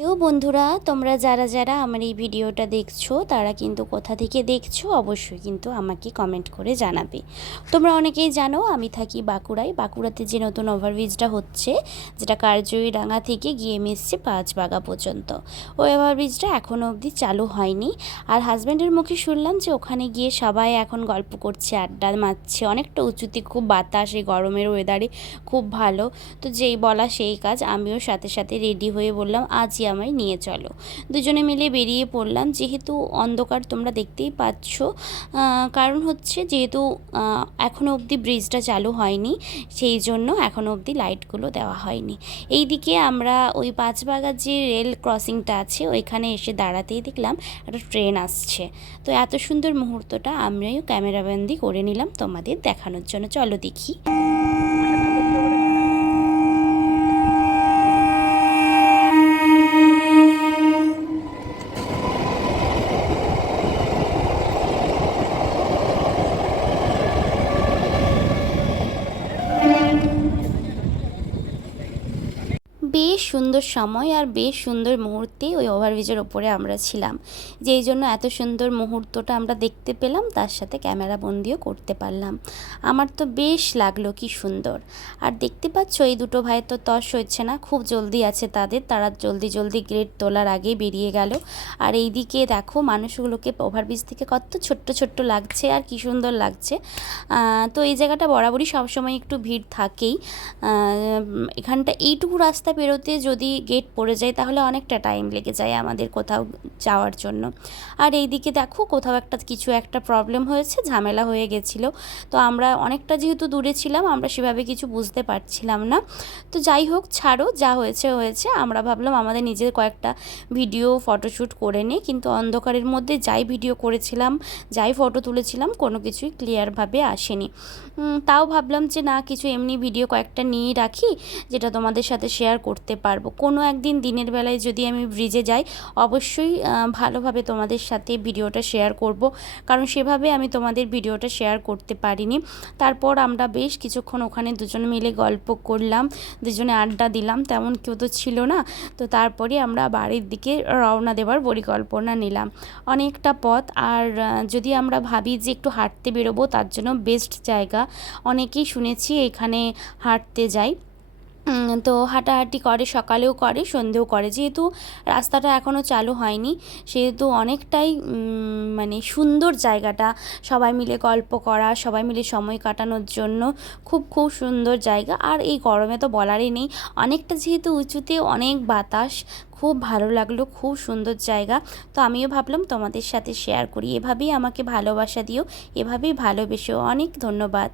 Hello বন্ধুরা, তোমরা যারা যারা আমার এই ভিডিওটা দেখছো তারা কিন্তু কোথা থেকে দেখছো অবশ্যই কিন্তু আমাকে কমেন্ট করে জানাবে। তোমরা অনেকেই জানো আমি থাকি বাঁকুড়ায়। বাঁকুড়াতে যে নতুন ওভারব্রিজটা হচ্ছে, যেটা কারজয়ীডাঙ্গা থেকে গিয়ে মিশছে পাঁচবাগা পর্যন্ত, ওই ওভারব্রিজটা এখনও অবধি চালু হয়নি। আর হাজব্যান্ডের মুখে শুনলাম যে ওখানে গিয়ে সবাই এখন গল্প করছে, আড্ডা মারছে, অনেকটা উঁচুতে, খুব বাতাস, এই গরমের ওয়েদারে খুব ভালো। তো যেই বলা সেই কাজ, আমিও সাথে সাথে রেডি হয়ে বললাম আজই আমায় নিয়ে চলো। দুজনে মিলে বেরিয়ে পড়লাম। যেহেতু অন্ধকার তোমরা দেখতেই পাচ্ছ, কারণ হচ্ছে যেহেতু এখনও অবধি ব্রিজটা চালু হয়নি, সেই জন্য এখনও অবধি লাইটগুলো দেওয়া হয়নি। এই দিকে আমরা ওই পাঁচবাগার যে রেল ক্রসিংটা আছে ওইখানে এসে দাঁড়াতেই দেখলাম একটা ট্রেন আসছে। তো এত সুন্দর মুহূর্তটা আমিও ক্যামেরাবন্দি করে নিলাম তোমাদের দেখানোর জন্য। চলো দেখি। বেশ সুন্দর সময় আর বেশ সুন্দর মুহূর্তে ওই ওভারব্রিজের ওপরে আমরা ছিলাম, যেই জন্য এত সুন্দর মুহূর্তটা আমরা দেখতে পেলাম, তার সাথে ক্যামেরা বন্দিও করতে পারলাম। আমার তো বেশ লাগলো, কি সুন্দর। আর দেখতে পাচ্ছ এই দুটো ভাই তো তস হচ্ছে না, খুব জলদি আছে তাদের, তারা জলদি জলদি গ্রেড তোলার আগেই বেরিয়ে গেল। আর এই দিকে দেখো মানুষগুলোকে ওভারব্রিজ থেকে কত ছোট্ট ছোট্ট লাগছে আর কি সুন্দর লাগছে। তো এই জায়গাটা বরাবরই সবসময় একটু ভিড় থাকেই। এখানটা এইটুকু রাস্তা পেরোতে যদি গেট পড়ে যায় তাহলে অনেকটা টাইম লেগে যায় আমাদের কোথাও যাওয়ার জন্য। আর এই দিকে দেখো কোথাও কিছু একটা প্রবলেম হয়েছে, ঝামেলা হয়ে গেছিলো। তো আমরা অনেকটা যেহেতু দূরে ছিলাম, আমরা সেভাবে কিছু বুঝতে পারছিলাম না। তো যাই হোক, ছাড়ো, যা হয়েছে হয়েছে। আমরা ভাবলাম আমাদের নিজের কয়েকটা ভিডিও ফটোশ্যুট করে নিই, কিন্তু অন্ধকারের মধ্যে যাই ভিডিও করেছিলাম, যাই ফটো তুলেছিলাম, কোনো কিছুই ক্লিয়ারভাবে আসেনি। তাও ভাবলাম যে না, কিছু এমনি ভিডিও কয়েকটা নিয়ে রাখি, যেটা তোমাদের সাথে শেয়ার করতে পারবো। কোনো একদিন দিনের বেলায় যদি আমি ব্রিজে যাই, অবশ্যই ভালোভাবে তোমাদের সাথে ভিডিওটা শেয়ার করব, কারণ সেভাবে আমি তোমাদের ভিডিওটা শেয়ার করতে পারিনি। তারপর আমরা বেশ কিছুক্ষণ ওখানে দুজন মিলে গল্প করলাম, দুজনে আড্ডা দিলাম, তেমন কেউ তো ছিল না। তো তারপরে আমরা বাড়ির দিকে রওনা দেওয়ার পরিকল্পনা নিলাম। অনেকটা পথ, আর যদি আমরা ভাবি যে একটু হাঁটতে বেরোবো, তার জন্য বেস্ট জায়গা, অনেকেই শুনেছি এখানে হাঁটতে যায়। তো হাঁটাহাঁটি করে, সকালেও করে, সন্ধেও করে। যেহেতু রাস্তাটা এখনও চালু হয়নি, সেহেতু অনেকটাই মানে সুন্দর জায়গাটা, সবাই মিলে গল্প করা, সবাই মিলে সময় কাটানোর জন্য খুব খুব সুন্দর জায়গা। আর এই গরমে তো বলারই নেই, অনেকটা যেহেতু উঁচুতে, অনেক বাতাস, খুব ভালো লাগলো, খুব সুন্দর জায়গা। তো আমিও ভাবলাম তোমাদের সাথে শেয়ার করি। এভাবেই আমাকে ভালোবাসা দিও, এভাবেই ভালোবেসো। অনেক ধন্যবাদ।